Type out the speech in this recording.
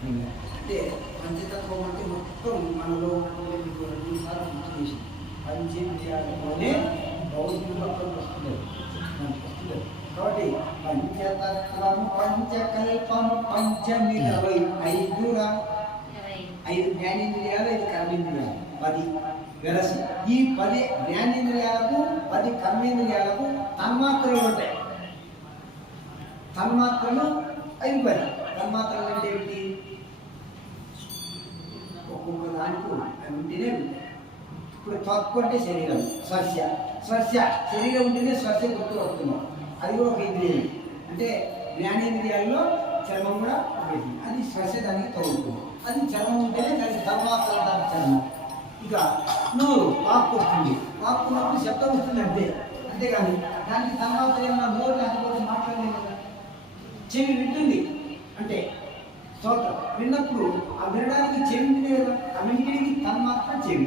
అంటే పంచతత్వం అంటే మొత్తం మనలో ఉన్నటువంటి గుర్తు చేసి పంచేంద్రియాలతోనే భౌతిక వస్తున్నారు కాబట్టి పంచతత్వం పంచకల్పం పంచమిరవై ఐదురా? ఐదు జ్ఞానేంద్రియాలు ఐదు కర్మేంద్రియాలు. పది వెరసి. ఈ పది జ్ఞానేంద్రియాలకు పది కర్మేంద్రియాలకు తన్మాత్రలు ఉంటాయి. తన్మాత్రలు అవి పది. తన్మాత్రలు అంటే ఏంటి ఒక్కొక్క దానికి ఉంటేనే ఇప్పుడు తక్కువ అంటే శరీరం స్వస్య స్వస్య శరీరం ఉంటేనే స్వస్య గుర్తు వస్తున్నాం అది కూడా ఒక ఇంద్రియం. అంటే జ్ఞానేంద్రియాల్లో చర్మం కూడా ఒకటి అది స్వస్య దానికి తగులుతుంది. అది చర్మం ఉంటేనే దానికి తన్మాత్ర చర్మం. ఇక నోరు వాక్కు వస్తుంది. వాక్కున్నప్పుడు శబ్దం వస్తుంది అంతే. అంతేగాని దానికి తర్వాత ఏమన్నా నోరు లేకపోతే మాట్లాడలేదు చెవి వింటుంది. అంటే స్తోత్రం విన్నప్పుడు ఆ వినడానికి చెవి వినేదా కదా ఆ వినికిడికి తన్మాత్ర చెవి